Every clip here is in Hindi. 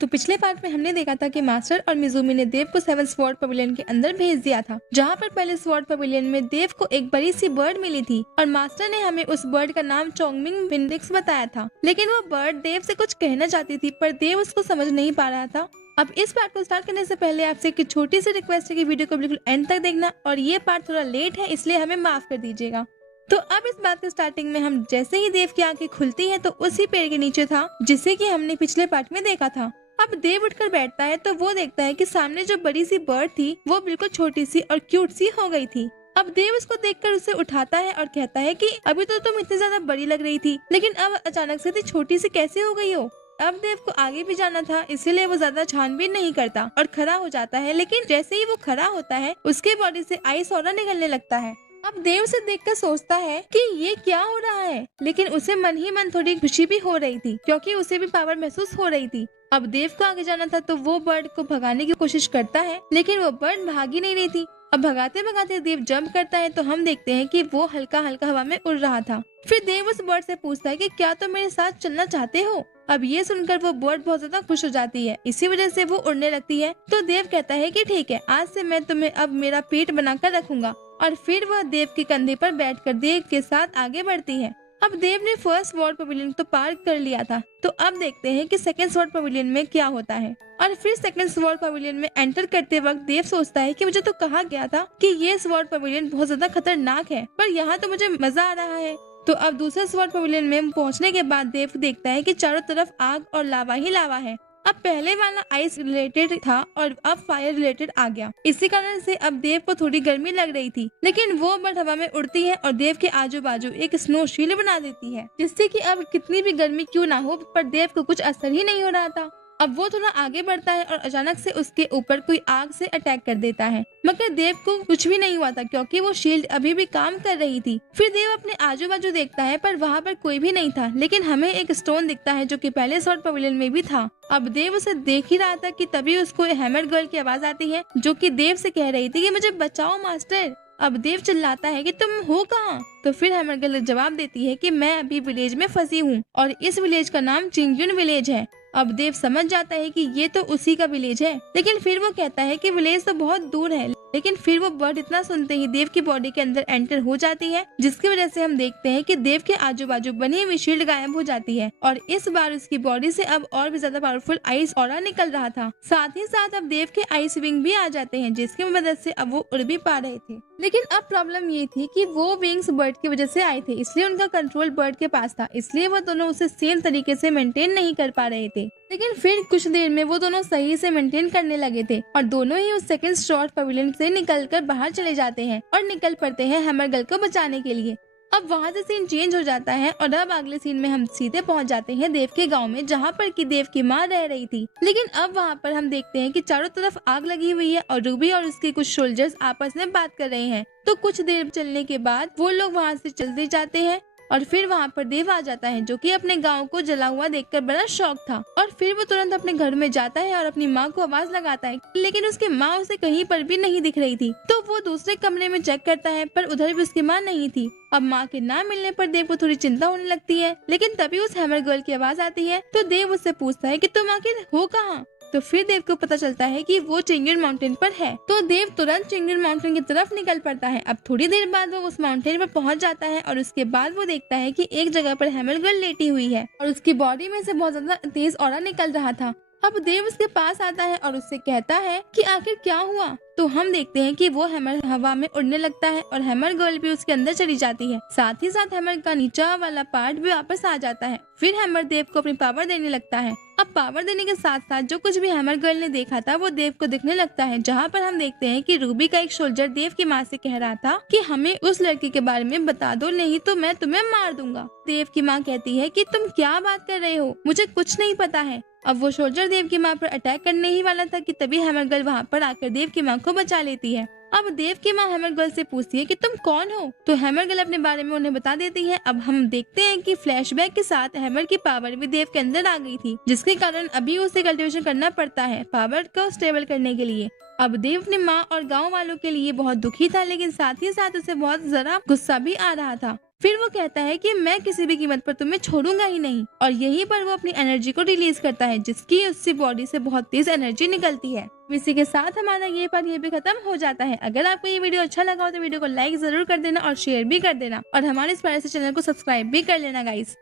तो पिछले पार्ट में हमने देखा था कि मास्टर और मिजुमी ने देव को 7 स्वॉर्ड पवेलियन के अंदर भेज दिया था, जहाँ पर पहले स्वॉर्ड पवेलियन में देव को एक बड़ी सी बर्ड मिली थी और मास्टर ने हमें उस बर्ड का नाम चोंगमिंग विंडिक्स बताया था। लेकिन वो बर्ड देव से कुछ कहना चाहती थी पर देव उसको समझ नहीं पा रहा था। अब इस पार्ट को स्टार्ट करने से पहले आपसे एक छोटी सी रिक्वेस्ट है कि वीडियो को बिल्कुल एंड तक देखना, और ये पार्ट थोड़ा लेट है इसलिए हमें माफ कर दीजिएगा। तो अब इस बात के स्टार्टिंग में हम जैसे ही देव की आंखें खुलती हैं तो उसी पेड़ के नीचे था जिसे कि हमने पिछले पार्ट में देखा था। अब देव उठकर बैठता है तो वो देखता है कि सामने जो बड़ी सी बर्ड थी वो बिल्कुल छोटी सी और क्यूट सी हो गई थी। अब देव उसको देखकर उसे उठाता है और कहता है कि अभी तो तुम इतनी ज्यादा बड़ी लग रही थी, लेकिन अब अचानक से इतनी छोटी सी कैसे हो गई हो। अब देव को आगे भी जाना था, इसीलिए वो ज्यादा छानबीन नहीं करता और खड़ा हो जाता है। लेकिन जैसे ही वो खड़ा होता है उसके बॉडी से आइस ऑरा निकलने लगता है। अब देव से देखकर सोचता है कि ये क्या हो रहा है, लेकिन उसे मन ही मन थोड़ी खुशी भी हो रही थी क्योंकि उसे भी पावर महसूस हो रही थी। अब देव को आगे जाना था तो वो बर्ड को भगाने की कोशिश करता है, लेकिन वो बर्ड भाग ही नहीं रही थी। अब भगाते भगाते देव जंप करता है तो हम देखते हैं कि वो हल्का हल्का हवा में उड़ रहा था। फिर देव उस बर्ड से पूछता है कि क्या तुम मेरे साथ चलना चाहते हो। अब ये सुनकर वो बर्ड बहुत ज्यादा खुश हो जाती है, इसी वजह से वो उड़ने लगती है। तो देव कहता है कि ठीक है, आज से मैं तुम्हें अब मेरा पेट बनाकर रखूंगा, और फिर वह देव के कंधे पर बैठकर देव के साथ आगे बढ़ती है। अब देव ने फर्स्ट स्वॉर्ड पवेलियन तो पार कर लिया था, तो अब देखते हैं कि सेकंड स्वॉर्ड पवेलियन में क्या होता है। और फिर सेकंड स्वॉर्ड पवेलियन में एंटर करते वक्त देव सोचता है कि मुझे तो कहा गया था कि ये स्वॉर्ड पवेलियन बहुत ज्यादा खतरनाक है, पर यहाँ तो मुझे मजा आ रहा है। तो अब दूसरे स्वॉर्ड पवेलियन में पहुँचने के बाद देव देखता है कि चारों तरफ आग और लावा ही लावा है। अब पहले वाला आइस रिलेटेड था और अब फायर रिलेटेड आ गया। इसी कारण से अब देव को थोड़ी गर्मी लग रही थी, लेकिन वो बर्ड हवा में उड़ती है और देव के आजू बाजू एक स्नो शील्ड बना देती है, जिससे कि अब कितनी भी गर्मी क्यों ना हो पर देव को कुछ असर ही नहीं हो रहा था। अब वो थोड़ा आगे बढ़ता है और अचानक से उसके ऊपर कोई आग से अटैक कर देता है, मगर देव को कुछ भी नहीं हुआ था क्योंकि वो शील्ड अभी भी काम कर रही थी। फिर देव अपने आजू बाजू देखता है पर वहाँ पर कोई भी नहीं था, लेकिन हमें एक स्टोन दिखता है जो कि पहले स्वॉर्ड पवेलियन में भी था। अब देव उसे देख ही रहा था कि तभी उसको हैमर गर्ल की आवाज आती है जो कि देव से कह रही थी कि मुझे बचाओ मास्टर। अब देव चिल्लाता है कि तुम हो कहाँ। तो फिर हैमर गर्ल जवाब देती है कि मैं अभी विलेज में फंसी हूँ और इस विलेज का नाम चिंगयुन विलेज है। अब देव समझ जाता है कि ये तो उसी का विलेज है, लेकिन फिर वो कहता है कि विलेज तो बहुत दूर है। लेकिन फिर वो बर्ड इतना सुनते ही देव की बॉडी के अंदर एंटर हो जाती है, जिसकी वजह से हम देखते हैं कि देव के आजू बाजू बनी हुई शील्ड गायब हो जाती है और इस बार उसकी बॉडी से अब और भी ज्यादा पावरफुल आइस ऑरा निकल रहा था। साथ ही साथ अब देव के आइस विंग भी आ जाते हैं, जिसकी मदद से अब वो उड़ भी पा रहे थे। लेकिन अब प्रॉब्लम ये थी कि वो विंग्स बर्ड की वजह से आए थे, इसलिए उनका कंट्रोल बर्ड के पास था, इसलिए वो दोनों उसे सेम तरीके से मेंटेन नहीं कर पा रहे थे। लेकिन फिर कुछ देर में वो दोनों सही से मेंटेन करने लगे थे और दोनों ही उस सेकंड स्वॉर्ड पवेलियन से निकलकर बाहर चले जाते हैं और निकल पड़ते हैं हैमर गर्ल को बचाने के लिए। अब वहाँ से सीन चेंज हो जाता है और अब अगले सीन में हम सीधे पहुँच जाते हैं देव के गांव में, जहाँ पर कि देव की माँ रह रही थी। लेकिन अब वहाँ पर हम देखते हैं कि चारों तरफ आग लगी हुई है और रूबी और उसके कुछ सोल्जर्स आपस में बात कर रहे हैं। तो कुछ देर चलने के बाद वो लोग वहाँ से चलते जाते हैं और फिर वहाँ पर देव आ जाता है, जो कि अपने गांव को जला हुआ देखकर बड़ा शॉक था। और फिर वो तुरंत अपने घर में जाता है और अपनी माँ को आवाज लगाता है, लेकिन उसकी माँ उसे कहीं पर भी नहीं दिख रही थी। तो वो दूसरे कमरे में चेक करता है पर उधर भी उसकी माँ नहीं थी। अब माँ के ना मिलने पर देव को थोड़ी चिंता होने लगती है, लेकिन तभी उस हैमर गर्ल की आवाज आती है। तो देव उससे पूछता है कि तुम आखिर हो कहाँ। तो फिर देव को पता चलता है कि वो चिंगयुन माउंटेन पर है। तो देव तुरंत चिंगयुन माउंटेन की तरफ निकल पड़ता है। अब थोड़ी देर बाद वो उस माउंटेन पर पहुंच जाता है और उसके बाद वो देखता है कि एक जगह पर हैमर गर्ल लेटी हुई है और उसकी बॉडी में से बहुत ज्यादा तेज ऑरा निकल रहा था। अब देव उसके पास आता है और उससे कहता है कि आखिर क्या हुआ। तो हम देखते हैं कि वो हैमर हवा में उड़ने लगता है और हैमर गर्ल भी उसके अंदर चली जाती है। साथ ही साथ हैमर का नीचा वाला पार्ट भी वापस आ जाता है। फिर हैमर देव को अपनी पावर देने लगता है। अब पावर देने के साथ साथ जो कुछ भी हैमर गर्ल ने देखा था वो देव को दिखने लगता है, जहाँ पर हम देखते हैं कि रूबी का एक सोल्जर देव की माँ से कह रहा था कि हमें उस लड़की के बारे में बता दो, नहीं तो मैं तुम्हें मार दूंगा। देव की माँ कहती है कि तुम क्या बात कर रहे हो, मुझे कुछ नहीं पता है। अब वो सोल्जर देव की माँ पर अटैक करने ही वाला था कि तभी हैमर गर्ल वहाँ पर आकर देव की माँ को बचा लेती है। अब देव की माँ हैमर गर्ल से पूछती है कि तुम कौन हो। तो हैमर गर्ल अपने बारे में उन्हें बता देती है। अब हम देखते हैं कि फ्लैशबैक के साथ हैमर की पावर भी देव के अंदर आ गई थी, जिसके कारण अभी उसे कल्टीवेशन करना पड़ता है पावर को स्टेबल करने के लिए। अब देव अपनी माँ और गाँव वालों के लिए बहुत दुखी था, लेकिन साथ ही साथ उसे बहुत जरा गुस्सा भी आ रहा था। फिर वो कहता है कि मैं किसी भी कीमत पर तुम्हें छोड़ूंगा ही नहीं, और यहीं पर वो अपनी एनर्जी को रिलीज करता है, जिसकी उसकी बॉडी से बहुत तेज एनर्जी निकलती है। इसी के साथ हमारा ये पार्ट ये भी खत्म हो जाता है। अगर आपको ये वीडियो अच्छा लगा हो तो वीडियो को लाइक जरूर कर देना और शेयर भी कर देना, और हमारे इस प्यारे से चैनल को सब्सक्राइब भी कर लेना गाइस।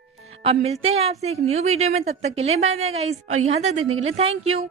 अब मिलते हैं आपसे एक न्यू वीडियो में, तब तक के लिए बाय बाय गाइस, और यहाँ तक देखने के लिए थैंक यू।